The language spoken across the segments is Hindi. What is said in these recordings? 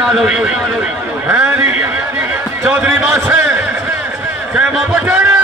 नालोई है जी चौधरी बासे कैमा पटना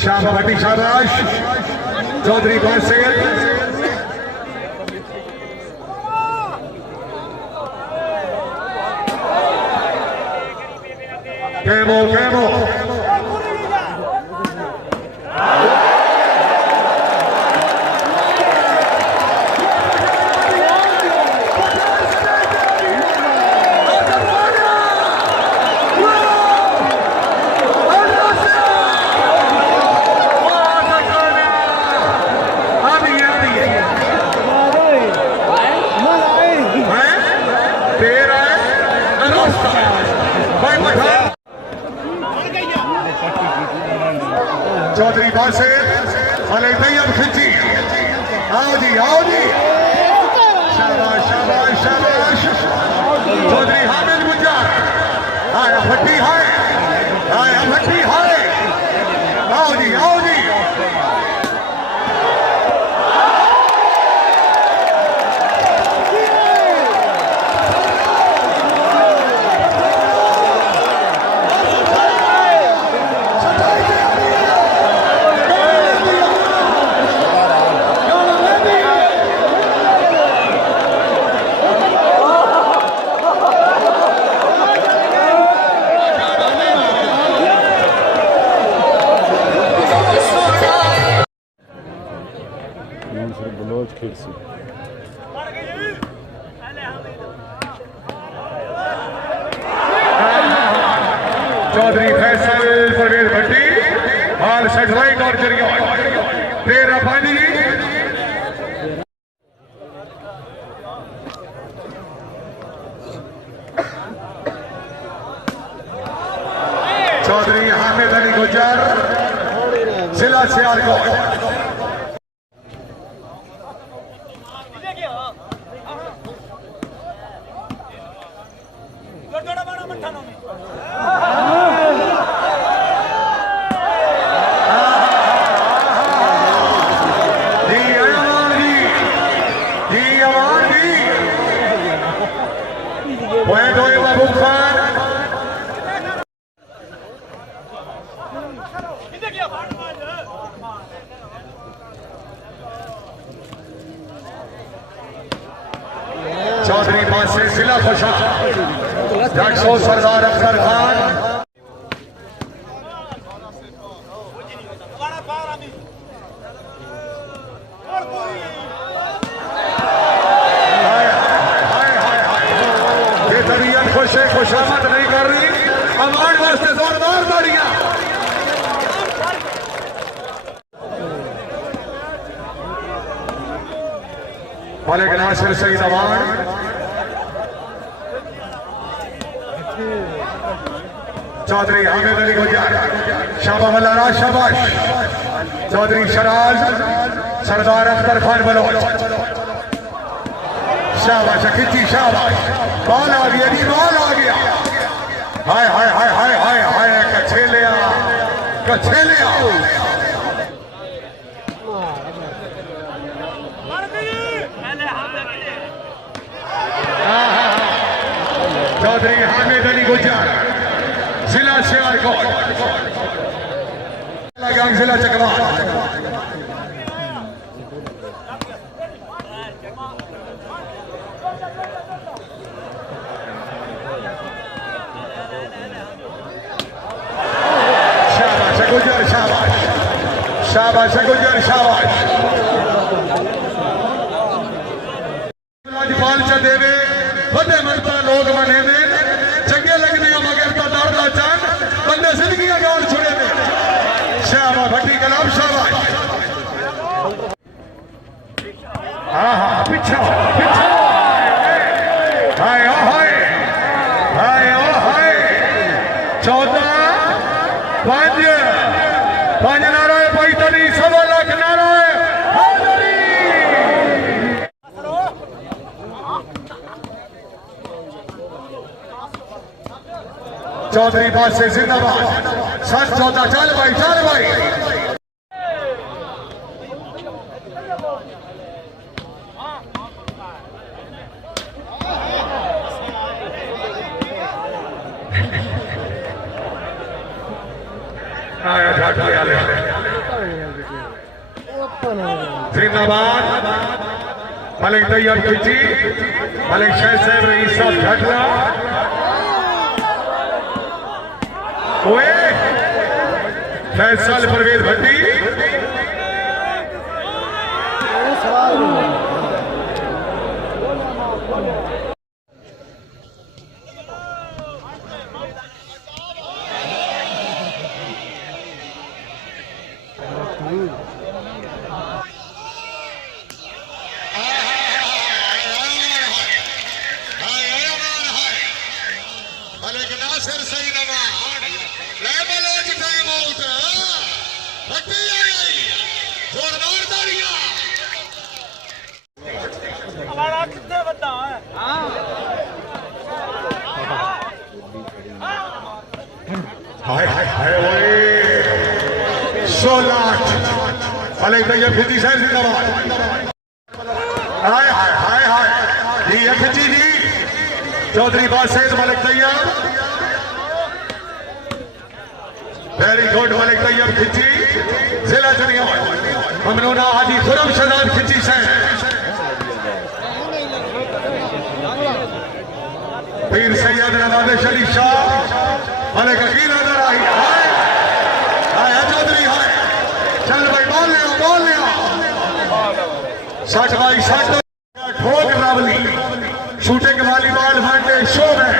शाबाश शाबाश चौधरी बासेल कैमो कैमो चौधरी बासेल अले तैयब खिंची आओ जी शाबाश शाबाश शाबाश चौधरी हामिद गुज्जर आया भट्टी है आओ जी चौधरी फैसल परवेज भट्टी हाल सेटेलाइट और जरिया 13-5 चौधरी हामिद अली गुज्जर जिला सियालकोट चौधरी बासे जिला खुशा डॉक्टर सरदार अख्तर खान खुशामद नहीं कर रही अमान वास्ते जोरदार तालियां मलिक नासिर सईद अवान, चौधरी हामिद अली गुजर, शाबाश मल्लारा शाबाश, चौधरी शराज, सरदार अख्तर खान बलोच, शाबाश खिंची शाबाश, बॉल आ गया जी, बॉल आ गया, हाय हाय हाय हाय हाय हाय कछेलिया कछेलिया, चौधरी हामिद अली गुजर, जिला सियालकोट, जिला चकवात, शाबाश गुजर शाबाश, शाबाश गुजर शाबाश, राज्यपाल च देवे बड़े मरता लोग मने में चंगे लगने मगर तो दर्द चान बंदे जिंदगी गाल छुड़े में, शाबाश भट्टी कलाम शाबाश, हाँ हाँ पीछा पीछा, हाय ओ हाय, हाय ओ हाय, 14-5 नारा पैतनी 1.25 लाख नारा चौधरी बाद से जिंदाबाद, 7-14 चल भाई चल भाई, जिंदाबाद, मलिक तैयब खिची, मलिक शाह साहब रईस साहब घटला, फैसल परवेज भट्टी, मलिक नासिर सईद अवान, जोरदार तालियां, हमारा कितने बंदा है, हाय हाय हाय ओए 16 मलिक तैयब खिची साहब जिंदाबाद, हाय हाय हाय हाय जी खिची जी, चौधरी बादशाह मलिक तैयब, वेरी गुड मलिक तैयब खिची, जिला चनियावाड़, ममनूना हाजी खुरम शहजाद खिची साहब, पीर सैयद नवाज़ अली शाह, मलिक अकील अदर आई, हाय चौधरी हाय, चल भाई बॉल ले आओ 60 बाई 60 ठोक रावली, शूटिंग वॉलीबॉल वनडे शो में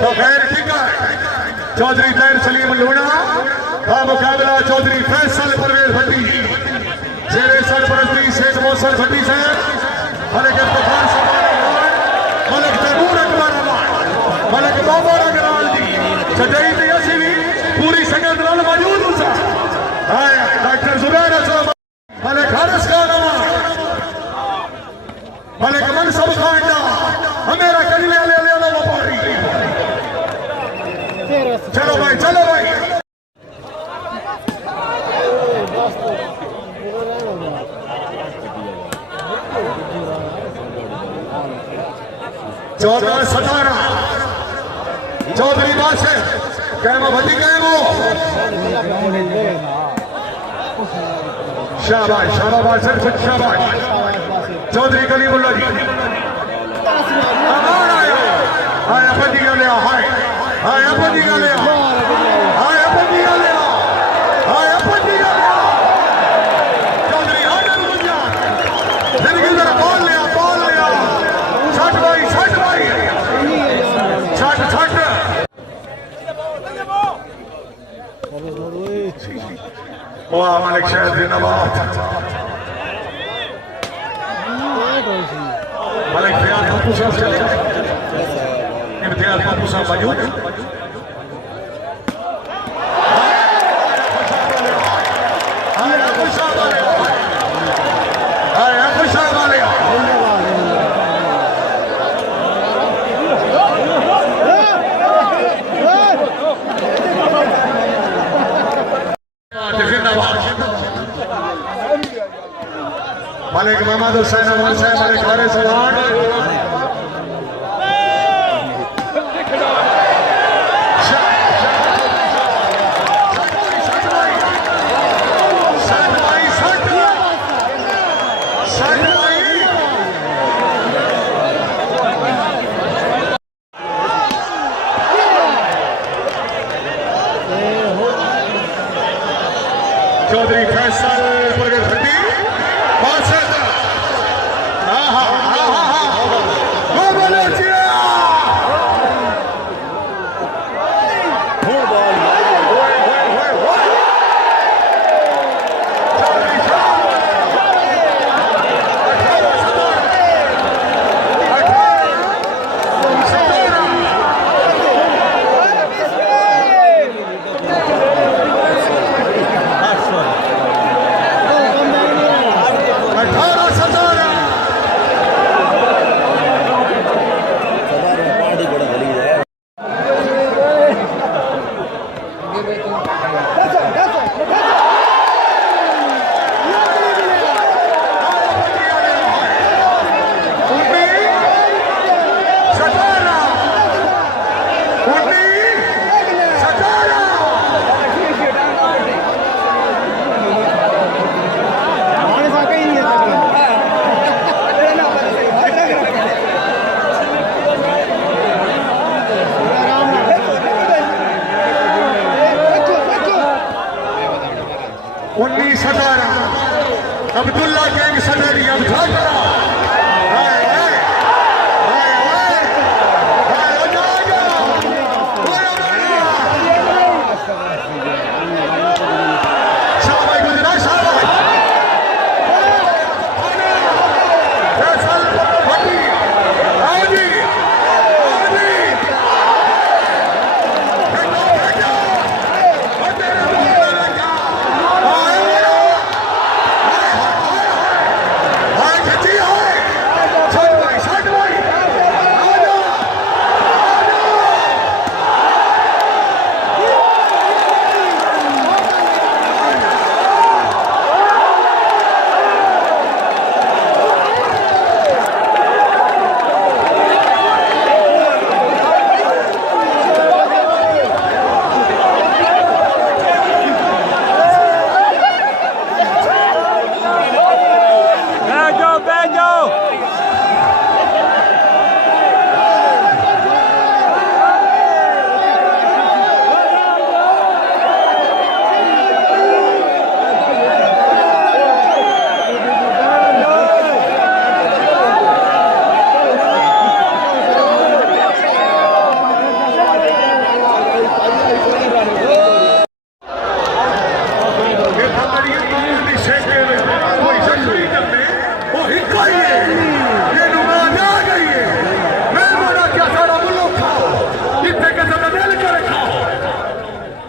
तो खैर ठीक है, चौधरी तैर सलीम लूना का मुकाबला चौधरी फैसल परवेज भट्टी, जेरे सरपरस्ती शेख मोहसन भट्टी साहब, मलिक इफ्तिखार साहब, मलिक तैमूर अकबर अवान, मलिक बाबर अग्रवाल जी, सजाई थी असी भी पूरी संगत नाल मौजूद हूं सा, हाय डॉक्टर जुबैर असलम, मलिक हारिस खान अवान, मलिक मनसब खान दा, हमेरा कलिले ले ले लो व्यापारी, चलो भाई चलो भाई, चौदह 17 चौधरी बादशाह कैमो भट्टी कैमो, शाबाश शाबाश शाबाश, चौधरी कलीमुल्लाह जी, हाय अपनी गले हाय, हाय अपनी गले हाय अपनी गले हाय अपनी गले, चौधरी हामिद गुजर, जिंदगी में बॉल लिया 60 बाई 60 वाह मलिक शाह जिंदाबाद, बापू साहब चले इम्तियाज बापू साहब मौजूद मालिक मोहम्मद हुसैन अमान साहब मालिक खारे सवान चौधरी फैसल प्रगट हड्डी अब्दुल्ला गैंग सदरी अब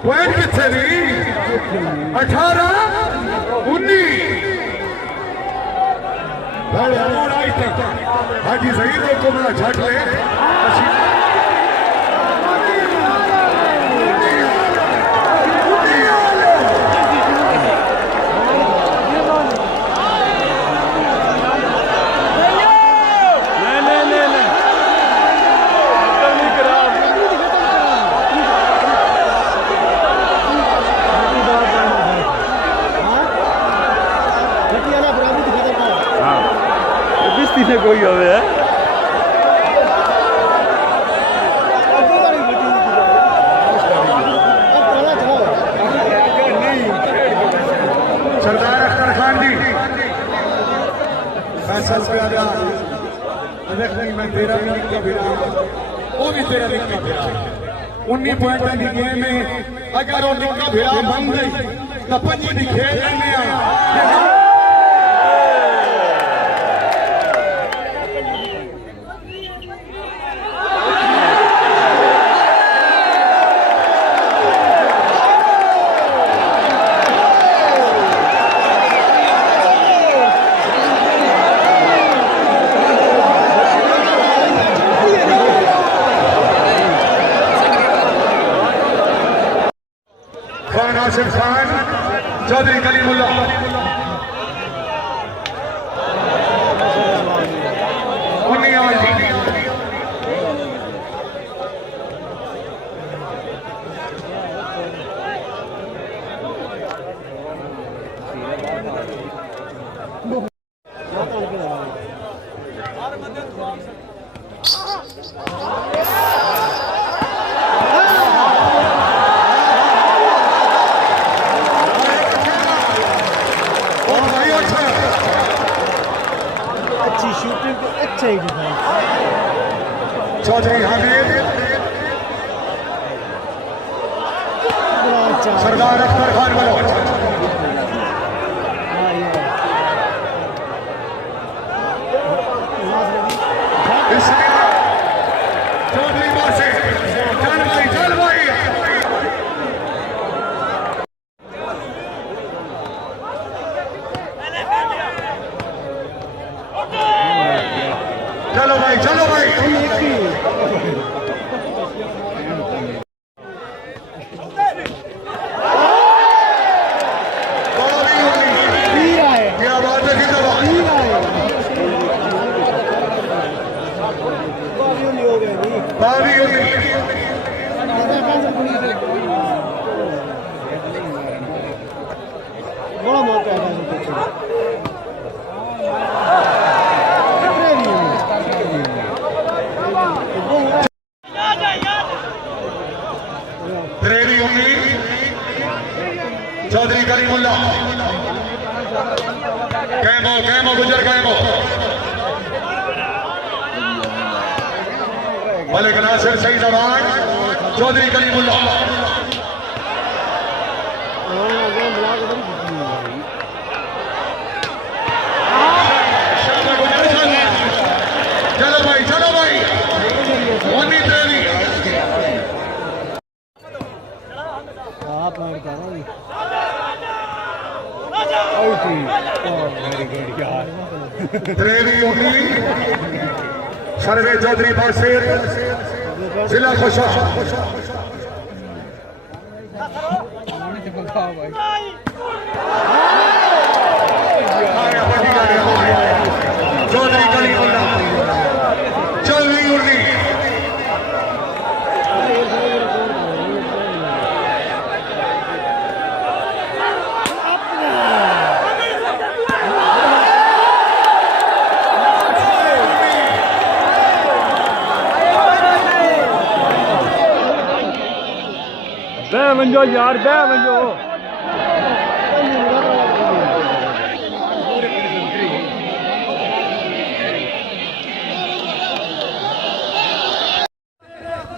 पॉइंट कितने दी 18 19 हाजी सही को मैं झट ले से कोई होवे है सरदार अख्तर खान जी फैसल पे आजा नहीं मैं तेरा भी निकला फिरा वो भी तेरा निकला फिरा 19 पॉइंट की गेम में अगर वो निकला फिरा बन गई तो 25 की खेल लेने नासिर खान चौधरी कलीमुल्ला अच्छी शूटिंग को अच्छा ही डिफेंस चौधरी हामिद बड़ा अच्छा सरदार अख्तर खान बलोच हाँ ये चौधरी वासे चल भाई चलो भाई चलो भाई क्या बात है कि बावी होगी बड़ा मौका है त्रेवी होगी चौधरी कलीमुल्ला कैमो गुजर कैमो मलिक नासिर सही जवान चौधरी कलीमुल्ला चलो भाई मोनी त्रेवी आप और क्या ना त्रेवी होगी सर्वे चौधरी बासिर जिला खुशा चौधरी कलीमुल्ला चल रही उड़नी बह वञो यार बह वञो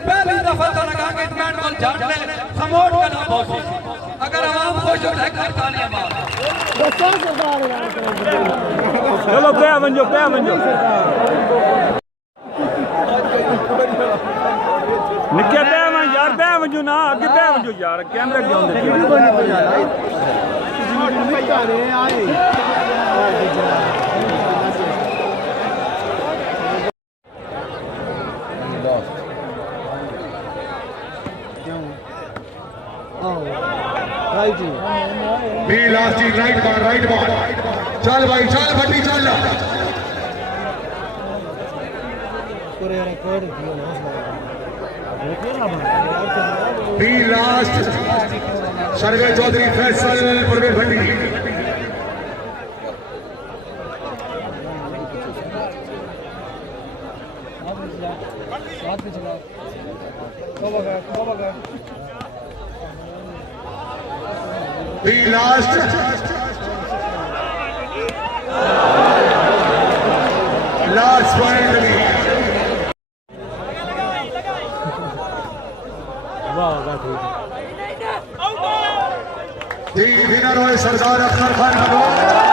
पहली दफा तो लगा के बैट बॉल झाड़ने समोट का ना पहुंचे अगर आवाम खुश हो जाए कर तालियां मार चलो बह वञो निके बह वञ यार बह वञो ना अगे बह वञो यार कैमरा क्यों भी लास्ट राइट बार चल भाई चल भट्टी चल भी लास्ट सर्वे चौधरी फैसल परवेज भट्टी भी लास्ट पॉइंट विनर हुए सरदार अख्तर खान